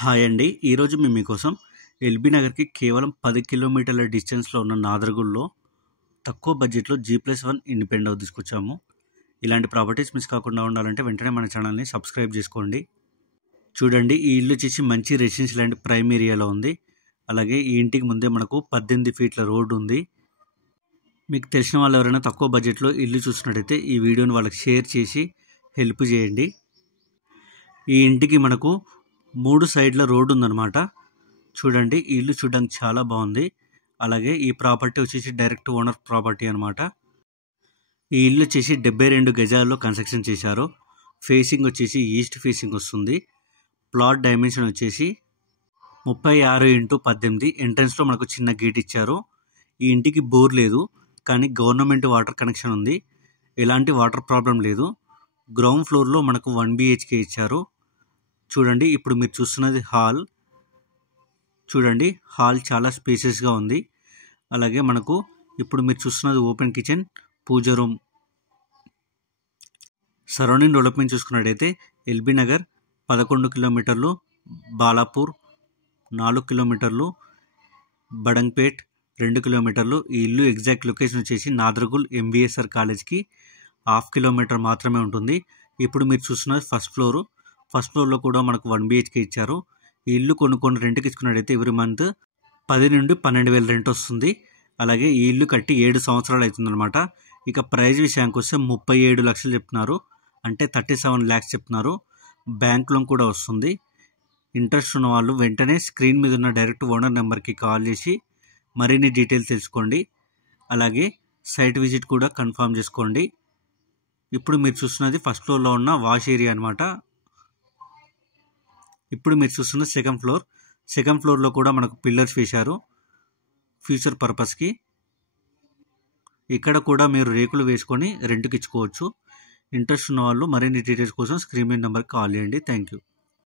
Hi అండి. ఈరోజు మేము మీకోసం ఎల్బీ నగర్‌కి కేవలం 10 కిలోమీటర్ల డిస్టెన్స్‌లో ఉన్న నాదరగుల్లో తక్కువ బడ్జెట్‌లో G+1 ఇండిపెండెంట్ హౌస్ తీసుకొచ్చాము. ఇలాంటి ప్రాపర్టీస్ మిస్ కాకుండా ఉండాలంటే వెంటనే మన ఛానల్‌ని సబ్స్క్రైబ్ చేసుకోండి. చూడండి, ఈ ఇల్లు వచ్చేసి మంచి రెసిడెన్షియల్ అండ్ ప్రైమ్ ఏరియాలో ఉంది. అలాగే ఈ ఇంటికి ముందే మనకు 18 ఫీట్ల రోడ్డు ఉంది. మీకు తెలిసిన వాళ్ళు ఎవరైనా తక్కువ బడ్జెట్‌లో ఇల్లు చూస్తున్నట్టయితే ఈ వీడియోని వాళ్ళకి షేర్ చేసి హెల్ప్ చేయండి. ఈ ఇంటికి మనకు 3 సైడ్ల రోడ్డు ఉందన్నమాట. చూడండి, ఈ ఇల్లు చూడడానికి చాలా బాగుంది. అలాగే ఈ ప్రాపర్టీ వచ్చేసి డైరెక్ట్ ఓనర్ ప్రాపర్టీ అనమాట. ఈ ఇల్లు వచ్చేసి 72 గజాల్లో కన్స్ట్రక్షన్ చేశారు. ఫేసింగ్ వచ్చేసి ఈస్ట్ ఫేసింగ్ వస్తుంది. ప్లాట్ డైమెన్షన్ వచ్చేసి 36x18. ఎంట్రన్స్లో మనకు చిన్న గేట్ ఇచ్చారు. ఈ ఇంటికి బోర్ లేదు, కానీ గవర్నమెంట్ వాటర్ కనెక్షన్ ఉంది. ఎలాంటి వాటర్ ప్రాబ్లం లేదు. గ్రౌండ్ ఫ్లోర్లో మనకు 1 BHK ఇచ్చారు. చూడండి, ఇప్పుడు మీరు చూస్తున్నది హాల్. చూడండి, హాల్ చాలా స్పేసెస్గా ఉంది. అలాగే మనకు ఇప్పుడు మీరు చూస్తున్నది ఓపెన్ కిచెన్, పూజ రూమ్. సరౌండింగ్ డెవలప్మెంట్ చూసుకున్నట్టయితే ఎల్బీ నగర్ 11 కిలోమీటర్లు, బాలాపూర్ 4 కిలోమీటర్లు, బడంగ్పేట్ 2 కిలోమీటర్లు. ఈ ఇల్లు ఎగ్జాక్ట్ లొకేషన్ వచ్చేసి నాదరగుల్ MBSR కాలేజ్కి 1/2 కిలోమీటర్ మాత్రమే ఉంటుంది. ఇప్పుడు మీరు చూస్తున్నది ఫస్ట్ ఫ్లోరు. ఫస్ట్ ఫ్లోర్లో కూడా మనకు 1 BHK ఇచ్చారు. ఈ ఇల్లు కొన్ని రెంట్కి ఇచ్చుకున్నట్టయితే ఎవ్రీ మంత్ 10 నుండి 12,000 రెంట్ వస్తుంది. అలాగే ఈ ఇల్లు కట్టి 7 సంవత్సరాలు అవుతుందన్నమాట. ఇక ప్రైజ్ విషయానికి వస్తే 37 లక్షలు చెప్తున్నారు, అంటే 37 lakhs చెప్తున్నారు. బ్యాంక్ లోన్ కూడా వస్తుంది. ఇంట్రెస్ట్ ఉన్న వాళ్ళు వెంటనే స్క్రీన్ మీద ఉన్న డైరెక్ట్ ఓనర్ నెంబర్కి కాల్ చేసి మరిన్ని డీటెయిల్స్ తెలుసుకోండి. అలాగే సైట్ విజిట్ కూడా కన్ఫర్మ్ చేసుకోండి. ఇప్పుడు మీరు చూస్తున్నది ఫస్ట్ ఫ్లోర్లో ఉన్న వాష్ ఏరియా అనమాట. ఇప్పుడు మీరు చూస్తున్న సెకండ్ ఫ్లోర్. సెకండ్ ఫ్లోర్లో కూడా మనకు పిల్లర్స్ వేశారు ఫ్యూచర్ పర్పస్కి. ఇక్కడ కూడా మీరు రేకులు వేసుకొని రెంట్కి ఇచ్చుకోవచ్చు. ఇంట్రెస్ట్ ఉన్న వాళ్ళు మరిన్ని డీటెయిల్స్ కోసం స్క్రీన్ మీద నెంబర్కి కాల్ చేయండి. Thank you.